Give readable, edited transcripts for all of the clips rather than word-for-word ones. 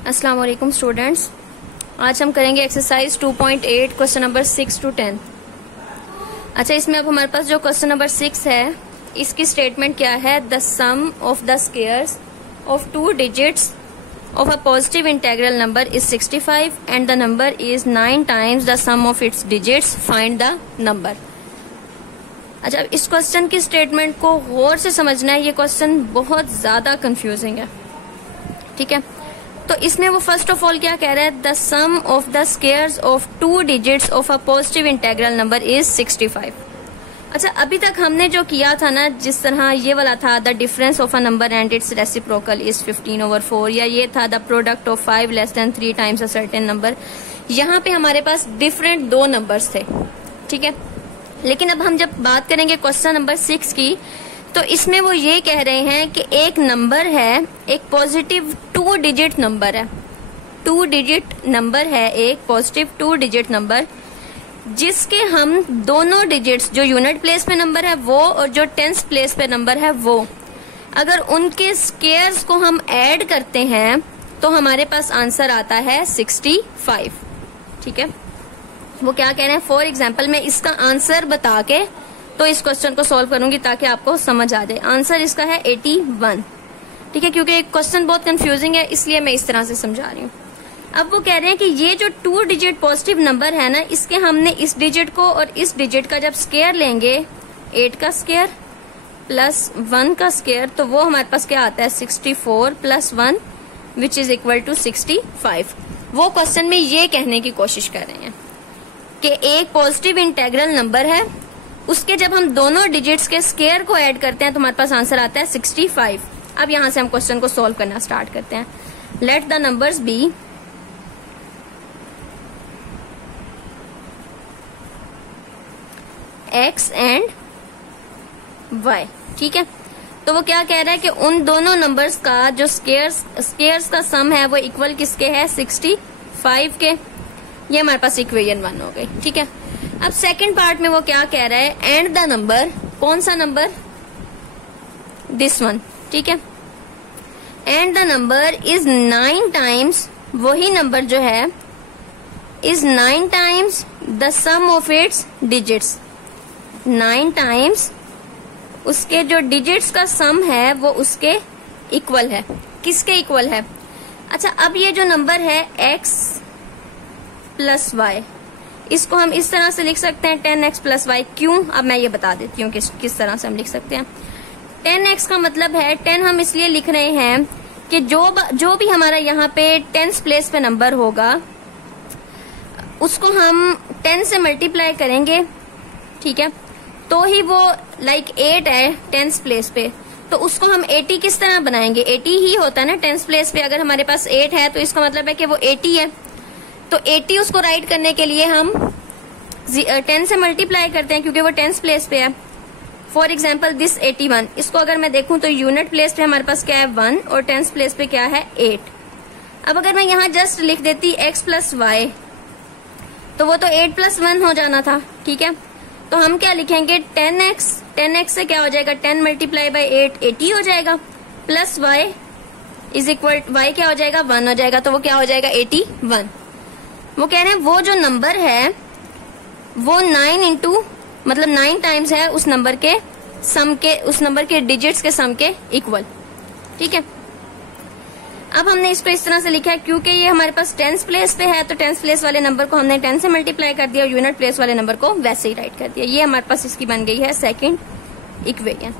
अस्सलाम वालेकुम स्टूडेंट्स, आज हम करेंगे एक्सरसाइज 2.8 क्वेश्चन नंबर 6 to 10। अच्छा, इसमें अब हमारे पास जो क्वेश्चन नंबर 6 है, इसकी स्टेटमेंट क्या है? The sum of the squares of 2 digits of a positive integral number is 65 and the number is 9 times the sum of its digits, find the number. अच्छा, इस क्वेश्चन की स्टेटमेंट को गौर से समझना है, ये क्वेश्चन बहुत ज्यादा कंफ्यूजिंग है। ठीक है, तो इसमें वो फर्स्ट ऑफ ऑल क्या कह रहा है? The sum of the squares of 2 digits of a positive integral number is 65। अच्छा, अभी तक हमने जो किया था ना, जिस तरह ये वाला था the difference of a number and it's reciprocal is 15/4, या ये था the product of 5 less than 3 times a certain number. यहाँ पे हमारे पास डिफरेंट 2 नंबर्स थे। ठीक है, लेकिन अब हम जब बात करेंगे क्वेश्चन नंबर 6 की, तो इसमें वो ये कह रहे हैं कि एक नंबर है, एक पॉजिटिव 2 डिजिट नंबर है, 2 डिजिट नंबर है, एक पॉजिटिव 2 डिजिट नंबर, जिसके हम दोनों डिजिट्स, जो यूनिट प्लेस पे नंबर है वो और जो टेंस प्लेस पे नंबर है वो, अगर उनके स्क्वायर्स को हम ऐड करते हैं तो हमारे पास आंसर आता है 65। ठीक है, वो क्या कह रहे हैं? फॉर एग्जाम्पल मैं इसका आंसर बता के तो इस क्वेश्चन को सॉल्व करूंगी ताकि आपको समझ आ जाए। आंसर इसका है 81। ठीक है, क्योंकि क्वेश्चन बहुत कंफ्यूजिंग है, इसलिए मैं इस तरह से समझा रही हूँ। अब वो कह रहे हैं कि ये जो 2 डिजिट पॉजिटिव नंबर है ना, इसके हमने इस डिजिट को और इस डिजिट का जब स्क्वायर लेंगे, 8 का स्क्वायर प्लस 1 का स्क्वायर, तो वो हमारे पास क्या आता है? 64 + 1 विच इज इक्वल टू 65। वो क्वेश्चन में ये कहने की कोशिश कर रहे हैं कि एक पॉजिटिव इंटेग्रल नंबर है, उसके जब हम दोनों डिजिट्स के स्क्वायर को ऐड करते हैं तो हमारे पास आंसर आता है 65। अब यहां से हम क्वेश्चन को सॉल्व करना स्टार्ट करते हैं। Let the numbers be x and y। ठीक है, तो वो क्या कह रहा है कि उन दोनों नंबर्स का जो स्क्वायर्स का सम है वो इक्वल किसके है? 65 के। ये हमारे पास इक्वेशन 1 हो गई। ठीक है, अब सेकंड पार्ट में वो क्या कह रहा है? एंड द नंबर, कौन सा नंबर? This one. ठीक है, and the number is 9 times, वही नंबर जो है is 9 times the sum of its digits, 9 times उसके जो डिजिट्स का सम है वो उसके इक्वल है। किसके इक्वल है? अच्छा, अब ये जो नंबर है x + y, इसको हम इस तरह से लिख सकते हैं 10x + y। क्यों? अब मैं ये बता देती हूँ किस तरह से हम लिख सकते हैं। 10x का मतलब है 10 हम इसलिए लिख रहे हैं कि जो भी हमारा यहाँ पे 10th प्लेस पे नंबर होगा उसको हम 10 से मल्टीप्लाई करेंगे। ठीक है, तो ही वो लाइक 8 है 10th प्लेस पे, तो उसको हम 80 किस तरह बनाएंगे? 80 ही होता है ना 10th प्लेस पे। अगर हमारे पास 8 है तो इसका मतलब है कि वो 80 है, तो 80 उसको राइट करने के लिए हम 10 से मल्टीप्लाई करते हैं क्योंकि वो 10th प्लेस पे है। फॉर एग्जाम्पल दिस 81, इसको अगर मैं देखूं तो यूनिट प्लेस पे हमारे पास क्या है? 1, और 10th प्लेस पे क्या है? 8। अब अगर मैं यहाँ जस्ट लिख देती x + y, तो वो तो 8 + 1 हो जाना था। ठीक है, तो हम क्या लिखेंगे? 10x से क्या हो जाएगा? 10 × 8 80 हो जाएगा, plus y is equal, y क्या हो जाएगा? 1 हो जाएगा, तो वो क्या हो जाएगा? 81। वो कह रहे हैं वो जो नंबर है वो 9 टाइम्स है उस नंबर के सम के, उस नंबर के डिजिट्स के सम के इक्वल। ठीक है, अब हमने इसको इस तरह से लिखा है क्योंकि ये हमारे पास 10th प्लेस पे है, तो 10th प्लेस वाले नंबर को हमने 10 से मल्टीप्लाई कर दिया और यूनिट प्लेस वाले नंबर को वैसे ही राइट कर दिया। ये हमारे पास इसकी बन गई है सेकंड इक्वेशन।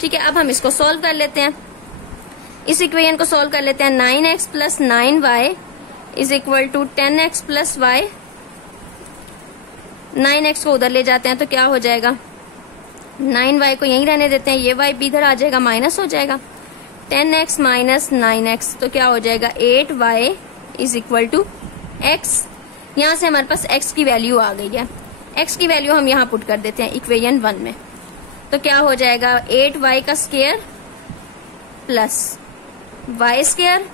ठीक है, अब हम इसको सॉल्व कर लेते हैं। इस इक्वेशन को सॉल्व कर लेते हैं। 9x + 9y is equal to 10x + y। 9x को उधर ले जाते हैं तो क्या हो जाएगा? 9y को यहीं रहने देते हैं, ये y भी इधर आ जाएगा, माइनस हो जाएगा। 10x - 9x तो क्या हो जाएगा? 8y is equal to x। यहाँ से हमारे पास x की वैल्यू आ गई है। x की वैल्यू हम यहाँ पुट कर देते हैं इक्वेशन 1 में, तो क्या हो जाएगा? 8y का square plus y square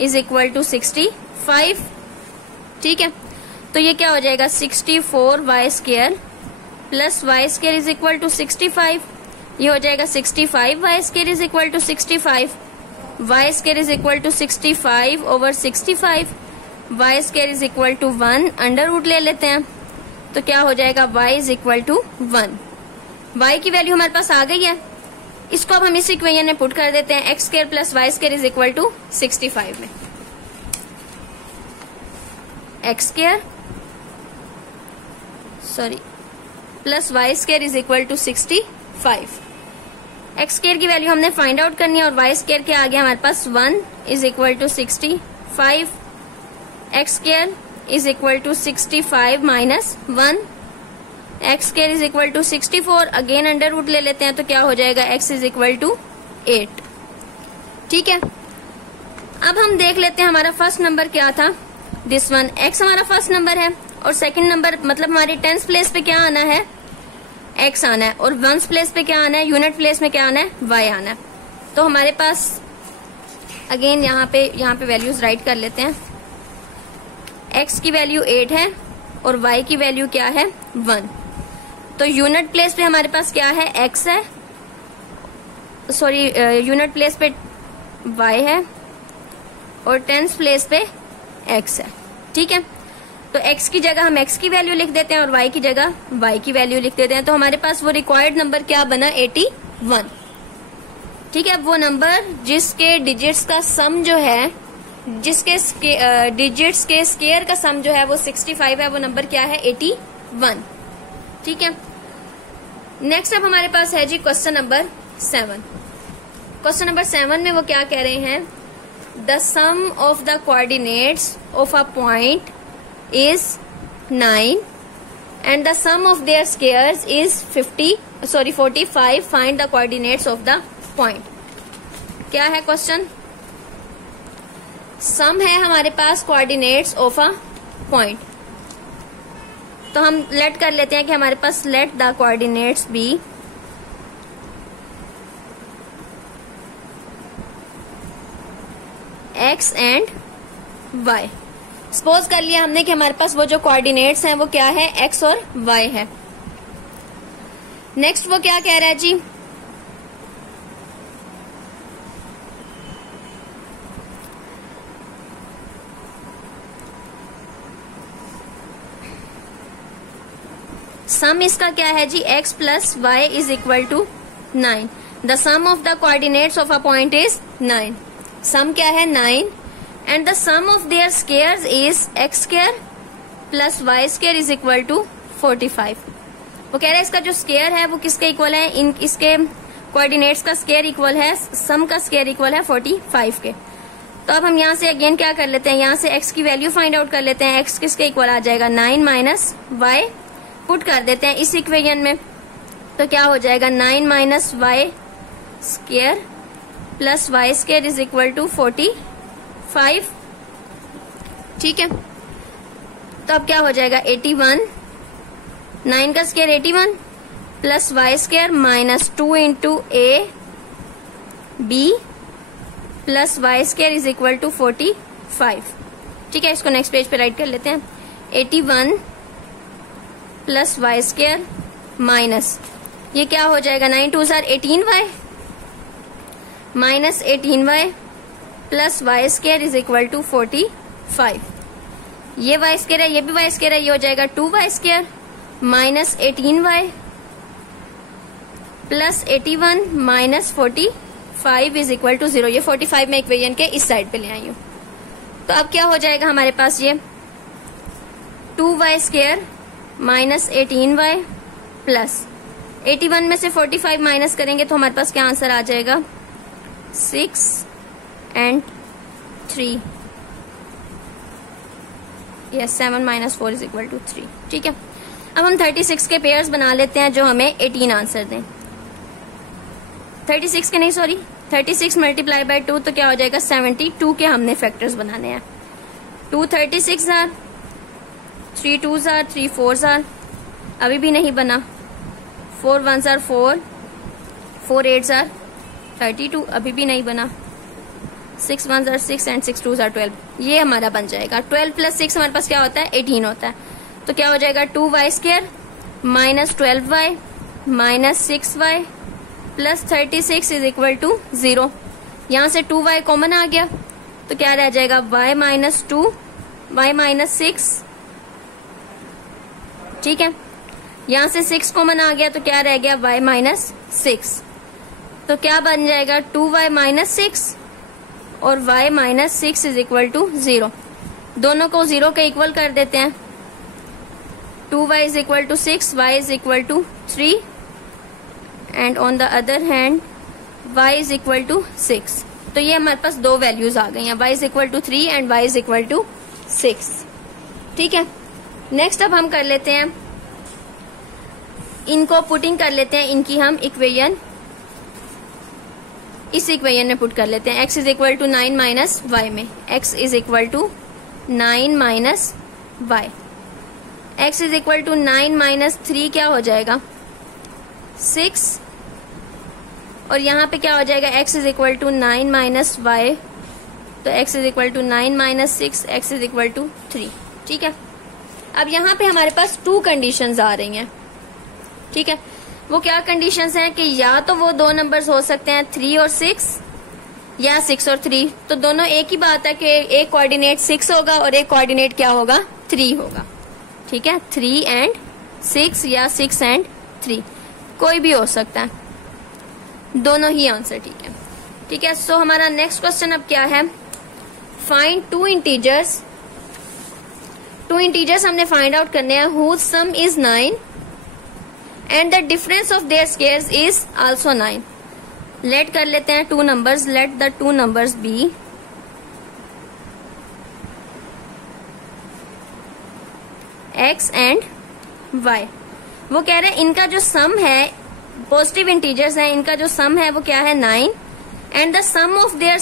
is equal to 65। ठीक है, तो ये क्या हो जाएगा? 64y square plus y square is equal to 65। ये हो जाएगा 65y square is equal to 65। Y square is equal to 65 over 65, y square is equal to 1, under root ले लेते हैं तो क्या हो जाएगा y is equal to 1। Y की वैल्यू हमारे पास आ गई है, इसको अब हम इस इक्वेशन में पुट कर देते हैं, x square plus y square is equal to 65 में। X square plus y square is equal to 65। X square की वैल्यू हमने फाइंड आउट करनी है और वाई स्केयर के आगे हमारे पास 1 is equal to 65। X square is equal to 65 minus 1, x square is equal to 64, again under root ले लेते हैं तो क्या हो जाएगा एक्स इज इक्वल टू 8। ठीक है, अब हम देख लेते हैं हमारा फर्स्ट नंबर क्या था, दिस वन। एक्स हमारा फर्स्ट नंबर है और सेकंड नंबर मतलब हमारी 10th प्लेस पे क्या आना है, एक्स आना है, और 1st प्लेस पे क्या आना है, यूनिट प्लेस में क्या आना है, वाई आना है। तो हमारे पास अगेन यहाँ पे वैल्यूज राइट कर लेते हैं। एक्स की वैल्यू 8 है और वाई की वैल्यू क्या है 1। तो यूनिट प्लेस पे हमारे पास क्या है, एक्स है, यूनिट प्लेस पे वाई है और 10th प्लेस पे एक्स है। ठीक है, तो x की जगह हम x की वैल्यू लिख देते हैं और y की जगह y की वैल्यू लिख देते हैं। तो हमारे पास वो रिक्वायर्ड नंबर क्या बना, 81। ठीक है, अब वो नंबर जिसके डिजिट्स का सम जो है, जिसके डिजिट्स के स्केयर का सम जो है वो 65 है, वो नंबर क्या है 81। ठीक है, नेक्स्ट अब हमारे पास है जी क्वेश्चन नंबर 7। क्वेश्चन नंबर 7 में वो क्या कह रहे हैं, the sum of the coordinates of a point is 9 and the sum of their squares is 45. Find the coordinates of the point. क्या है क्वेश्चन, सम है हमारे पास कोऑर्डिनेट्स ऑफ अ पॉइंट। तो हम लेट कर लेते हैं कि हमारे पास let the coordinates be x and y. Suppose कर लिया हमने कि हमारे पास वो जो कोऑर्डिनेट्स हैं वो क्या है, एक्स और वाई है। नेक्स्ट वो क्या कह रहा है जी, सम इसका क्या है जी, x plus y is equal to 9। The sum of the coordinates of a point is 9। Sum क्या है 9 and the sum of their squares is x square plus y square is equal to 45। वो कह रहा है इसका जो square है वो किसके इक्वल है, इसके कोऑर्डिनेट्स का स्केयर इक्वल है, सम का स्केयर इक्वल है 45 के। तो अब हम यहाँ से अगेन क्या कर लेते हैं, यहाँ से x की वैल्यू फाइंड आउट कर लेते हैं। x किसके इक्वल आ जाएगा 9 माइनस वाई, पुट कर देते हैं इस इक्वेशन में तो क्या हो जाएगा 9 minus y square plus y square is equal to 45। ठीक है, तो अब क्या हो जाएगा 81, 9 का square 81 plus y square minus 2 into a b plus y square is equal to 45। ठीक है, इसको नेक्स्ट पेज पे राइट कर लेते हैं। 81 प्लस वाई स्केयर माइनस ये क्या हो जाएगा 9 2 18y minus 18y plus y square is equal to 45। ये वाई स्केयर है, ये भी वाई स्केयर है, ये हो जाएगा 2y square minus 18y plus 81 minus 45 is equal to 0। ये 45 में इक्वेशन के इस साइड पे ले आई हूँ। तो अब क्या हो जाएगा हमारे पास, ये 2y square minus 18y plus 81 में से 45 माइनस करेंगे तो हमारे पास क्या आंसर आ जाएगा 6 and 3। Yes, 7 minus 4 is equal to 3। ठीक है, अब हम 36 के पेयर्स बना लेते हैं जो हमें 18 आंसर दें। 36 के नहीं, सॉरी 36 मल्टीप्लाई बाय 2 तो क्या हो जाएगा 72 के हमने फैक्टर्स बनाने हैं। 2 36 आर, 3 2 आर, 3 4 आर, अभी भी नहीं बना। 4 1 आर 4, 4 8 आर 32, अभी भी नहीं बना। 6 1 आर 6 एंड 6 2 आर 12, ये हमारा बन जाएगा। 12 प्लस 6 हमारे पास क्या होता है 18 होता है। तो क्या हो जाएगा 2y square minus 12y minus 6y plus 36 is equal to 0। यहाँ से 2y कॉमन आ गया तो क्या रह जाएगा y माइनस 2 y माइनस 6, ठीक है। यहाँ से 6 कॉमन आ गया तो क्या रह गया y माइनस 6, तो क्या बन जाएगा 2y माइनस 6 और y minus 6 is equal to 0। दोनों को 0 के इक्वल कर देते हैं। 2y is equal to 6, y is equal to 3 and on the other hand y is equal to 6। तो ये हमारे पास दो वैल्यूज आ गई हैं, y is equal to 3 and y is equal to 6, ठीक है। नेक्स्ट अब हम कर लेते हैं, इनको पुटिंग कर लेते हैं, इनकी हम इक्वेशन इस इक्वेशन में पुट कर लेते हैं। x is equal to 9 minus y में, x is equal to 9 minus y, x is equal to 9 minus 3 क्या हो जाएगा 6, और यहाँ पे क्या हो जाएगा x is equal to 9 minus y, तो x is equal to 9 minus 6, x is equal to 3, ठीक है। अब यहाँ पे हमारे पास 2 कंडीशंस आ रही हैं, ठीक है। वो क्या कंडीशंस हैं कि या तो वो दो नंबर्स हो सकते हैं 3 और 6 या 6 और 3, तो दोनों एक ही बात है कि एक कोऑर्डिनेट 6 होगा और एक कोऑर्डिनेट क्या होगा 3 होगा, ठीक है। 3 एंड 6 या 6 एंड 3 कोई भी हो सकता है, दोनों ही आंसर ठीक है, ठीक है। सो हमारा नेक्स्ट क्वेश्चन अब क्या है, फाइंड टू इंटीजर्स हमने फाइंड आउट करने हैं whose sum is 9 and the difference of their squares is also 9। Let कर लेते हैं two numbers, let the two numbers be x and y। वो कह रहे हैं इनका जो सम है, पॉजिटिव इंटीजर्स है, इनका जो सम है वो क्या है 9 and the sum of their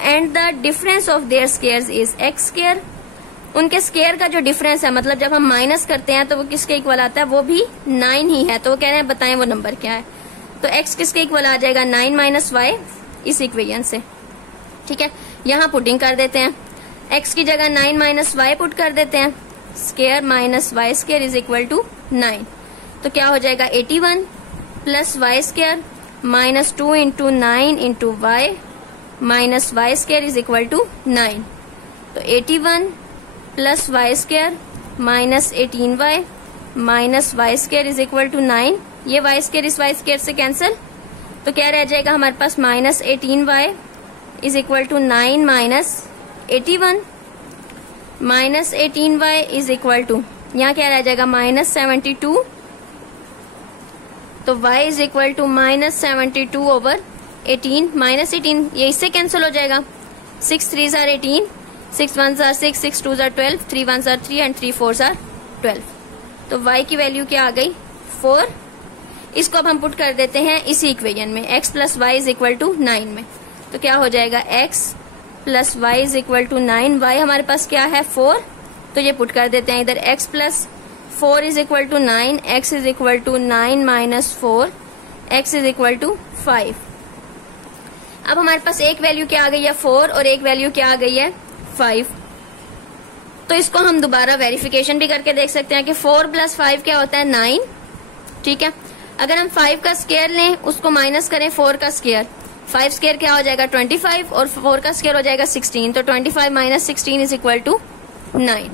and the difference of their squares is x square. उनके स्क्वायर का जो डिफरेंस है, मतलब जब हम माइनस करते हैं तो वो किसके इक्वल आता है, वो भी 9 ही है। तो वो कह रहे हैं बताएं वो नंबर क्या है, तो x किसके इक्वल आ जाएगा 9 माइनस वाई इस इक्वेशन से, ठीक है। यहाँ पुटिंग कर देते हैं, x की जगह 9 माइनस वाई पुट कर देते हैं, square minus y square is equal to 9, तो क्या हो जाएगा 81 plus y square minus 2 into 9 into y minus y square is equal to 9, तो 81 plus y square minus 18y minus y square is equal to 9। ये y square इस y square से cancel, तो क्या रह जाएगा हमारे पास minus 18y is equal to 9 minus 81 minus 18y is equal to, यहाँ क्या रह जाएगा माइनस 72, तो y इज इक्वल टू माइनस 72 ओवर 18 माइनस 18, ये इससे कैंसिल हो जाएगा, 6 3 are 18, 6 1 are 6, 6 2 are 12, 3 1 are 3 and 3 4 are 12, तो y की वैल्यू क्या आ गई 4। इसको अब हम पुट कर देते हैं इसी इक्वेशन में, x plus y is equal to 9 में, तो क्या हो जाएगा x plus y is equal to 9, y हमारे पास क्या है 4, तो ये पुट कर देते हैं इधर, x plus 4 is equal to 9, x is equal to 9 minus 4, x is equal to 5। अब हमारे पास एक वैल्यू क्या आ गई है 4 और एक वैल्यू क्या आ गई है 5, तो इसको हम दोबारा वेरिफिकेशन भी करके देख सकते हैं कि 4 प्लस 5 क्या होता है 9, ठीक है। अगर हम 5 का स्क्वायर लें, उसको माइनस करें 4 का स्क्वायर, 5 स्क्वायर क्या हो जाएगा 25 और 4 का स्क्वायर हो जाएगा 16, तो 25 माइनस 16 इज इक्वल टू 9,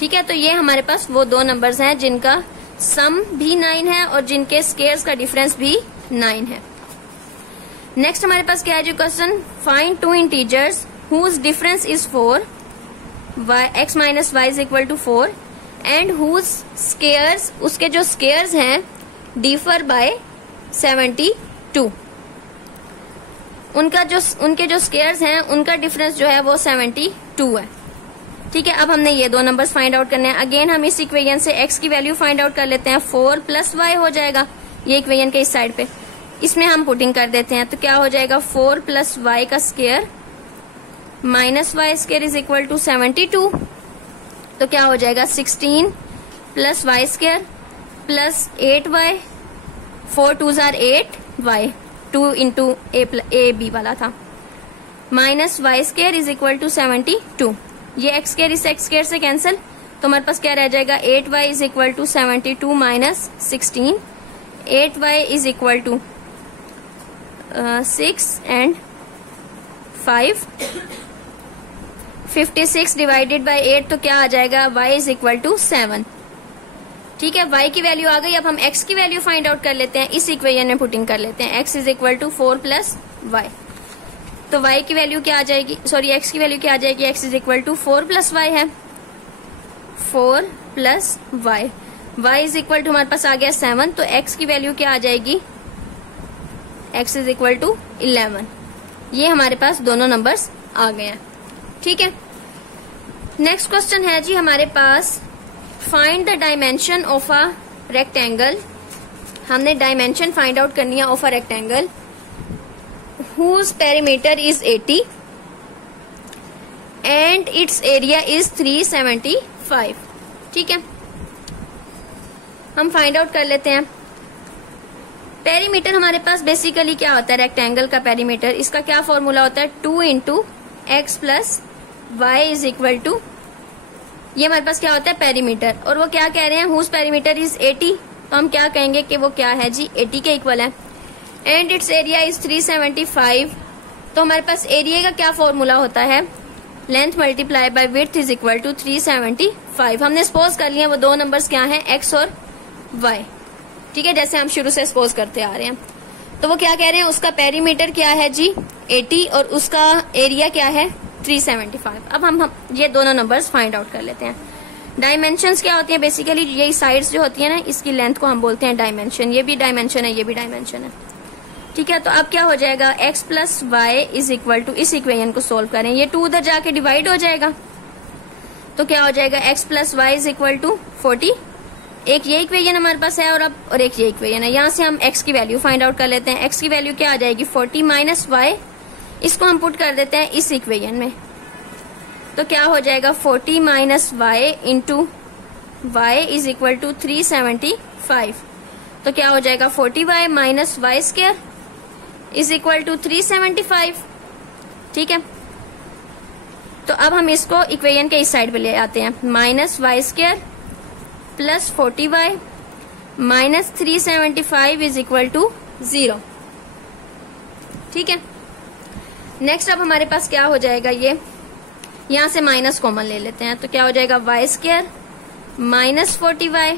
ठीक है। तो ये हमारे पास वो दो नंबर्स हैं जिनका सम भी 9 है और जिनके स्क्वायर्स का डिफरेंस भी 9 है। नेक्स्ट हमारे पास क्या है जो question, find two integers whose difference is 4, x minus y is equal to 4 and whose squares, उसके जो स्क्वायर्स हैं डिफर बाय 72, उनके जो स्क्वायर्स हैं उनका डिफरेंस जो है वो 72 है, ठीक है। अब हमने ये दो नंबर्स फाइंड आउट करने हैं। अगेन हम इस इक्वेशन से x की वैल्यू फाइंड आउट कर लेते हैं, 4 प्लस वाई हो जाएगा ये इक्वेशन के इस साइड पे, इसमें हम पुटिंग कर देते हैं, तो क्या हो जाएगा 4 प्लस वाई का square minus y square is equal to 72, तो क्या हो जाएगा 16 plus y square plus 8y, 4 2 are 8y, 2 into a b वाला था, minus y square is equal to 72, ये एक्स स्क्वायर इस एक्स स्क्वायर से कैंसिल, तो हमारे पास क्या रह जाएगा 8y is equal to 72 minus 16, 8y is equal to 6 and 5, 56 divided by 8 तो क्या आ जाएगा, y इज इक्वल टू 7। ठीक है, y की वैल्यू आ गई। अब हम x की वैल्यू फाइंड आउट कर लेते हैं, इस इक्वेशन में पुटिंग कर लेते हैं। x is equal to 4 plus y, तो y की वैल्यू क्या आ जाएगी, सॉरी x की वैल्यू क्या आ जाएगी, x is equal to 4 plus y है, 4 plus y, y is equal to हमारे पास आ गया 7, तो x की वैल्यू क्या आ जाएगी, x इज इक्वल टू 11। ये हमारे पास दोनों नंबर्स आ गए हैं। ठीक है, नेक्स्ट क्वेश्चन है जी हमारे पास, find the dimension of a rectangle. हमने डायमेंशन फाइंड आउट करनी है of a rectangle whose perimeter is 80 and its area is 375। ठीक है, हम फाइंड आउट कर लेते हैं। पेरीमीटर हमारे पास बेसिकली क्या होता है, रेक्टेंगल का पेरीमीटर, इसका क्या फॉर्मूला होता है, 2 into x plus y is equal to, ये हमारे पास क्या होता है पेरीमीटर, और वो क्या कह रहे हैं, हुज पेरीमीटर इज 80, तो हम क्या कहेंगे कि वो क्या है जी 80 के इक्वल है, एंड इट्स एरिया इज 375, तो हमारे पास एरिया का क्या फॉर्मूला होता है, length multiply by width is equal to 375। हमने सपोज कर लिया वो दो नंबर्स क्या हैं, एक्स और वाई। ठीक है, जैसे हम शुरू से सपोज करते आ रहे हैं, तो वो क्या कह रहे हैं, उसका पेरीमीटर क्या है जी 80 और उसका एरिया क्या है 375। अब हम ये दोनों नंबर्स फाइंड आउट कर लेते हैं। डायमेंशंस क्या होती हैं, बेसिकली ये साइड्स जो होती है ना, इसकी लेंथ को हम बोलते हैं डायमेंशन, ये भी डायमेंशन है, ये भी डायमेंशन है। ठीक है, तो अब क्या हो जाएगा, x plus y is equal to, इस इक्वेशन को सोल्व करें, ये 2 उधर जाके डिवाइड हो जाएगा, तो क्या हो जाएगा, x plus y is equal to 40। एक ये इक्वेशन हमारे पास है और एक ये इक्वेशन है। यहाँ से हम x की वैल्यू फाइंड आउट कर लेते हैं। x की वैल्यू क्या आ जाएगी 40 माइनस वाई, इसको हम पुट कर देते हैं इस इक्वेशन में, तो क्या हो जाएगा 40 minus y into y is equal to 375, तो क्या हो जाएगा 40y minus y square is equal to 375। ठीक है, तो अब हम इसको इक्वेशन के इस साइड पे ले आते हैं, minus y square plus 40y minus 375 is equal to 0। ठीक है, नेक्स्ट अब हमारे पास क्या हो जाएगा, ये यहां से माइनस कॉमन ले लेते हैं, तो क्या हो जाएगा y square minus 40y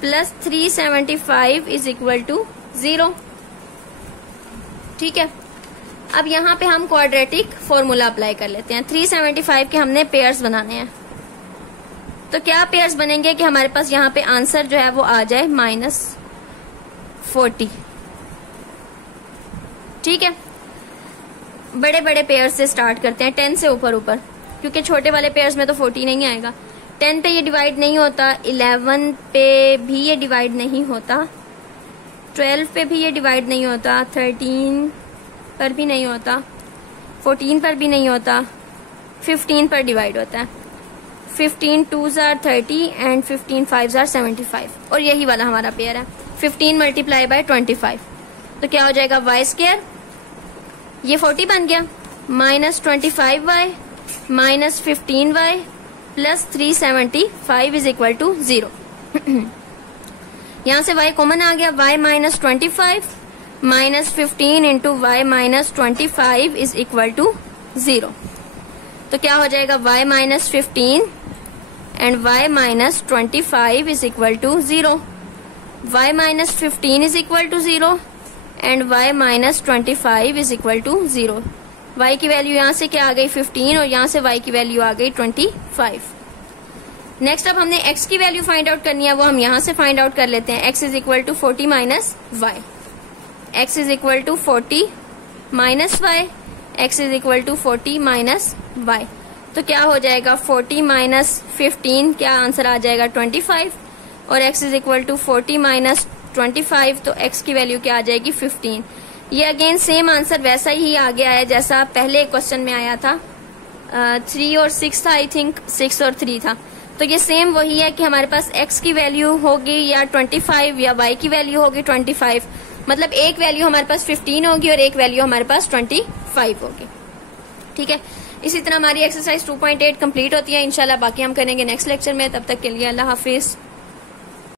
plus 375 is equal to 0। ठीक है, अब यहाँ पे हम क्वाड्रेटिक फॉर्मूला अप्लाई कर लेते हैं। 375 के हमने पेयर्स बनाने हैं, तो क्या पेयर्स बनेंगे कि हमारे पास यहाँ पे आंसर जो है वो आ जाए -40। ठीक है, बड़े बड़े पेयर्स से स्टार्ट करते हैं, 10 से ऊपर ऊपर, क्योंकि छोटे वाले पेयर्स में तो 40 नहीं आएगा। 10 पे ये डिवाइड नहीं होता, 11 पे भी ये डिवाइड नहीं होता, 12 पे भी ये डिवाइड नहीं होता, 13 पर भी नहीं होता, 14 पर भी नहीं होता, 15 पर डिवाइड होता है। 15 2s are 30 and 15 5s are 75, और यही वाला हमारा पेयर है 15 मल्टीप्लाई बाय 25, तो क्या हो जाएगा वाई स्क्वायर, ये 40 बन गया, minus 25y minus 15y plus 375 is equal to 0। यहां से y कॉमन आ गया, y minus 25 minus 15 into y minus 25 is equal to 0, तो क्या हो जाएगा y minus 15 and y minus 25 is equal to 0। y minus 15 is equal to 0 and y minus 25 is equal to 0। y की value यहाँ से क्या आ गई 15 और यहाँ से y की वैल्यू आ गई 25। नेक्स्ट अब हमने x की वैल्यू फाइंड आउट करनी है, वो हम यहाँ से फाइंड आउट कर लेते हैं। x is equal to 40 minus y, x is equal to 40 minus y, x is equal to 40 minus y, तो क्या हो जाएगा 40 माइनस 15, क्या आंसर आ जाएगा 25, और x is equal to 40 minus 25, तो x की वैल्यू क्या आ जाएगी 15। ये अगेन सेम आंसर वैसा ही आ गया है जैसा पहले क्वेश्चन में आया था, 3 और 6 था, आई थिंक 6 और 3 था, तो ये सेम वही है कि हमारे पास x की वैल्यू होगी या 25 या y की वैल्यू होगी 25, मतलब एक वैल्यू हमारे पास 15 होगी और एक वैल्यू हमारे पास 25 होगी। ठीक है, इसी तरह हमारी एक्सरसाइज 2.8 कंप्लीट होती है। इंशाल्लाह बाकी हम करेंगे नेक्स्ट लेक्चर में, तब तक के लिए अल्लाह हाफिज।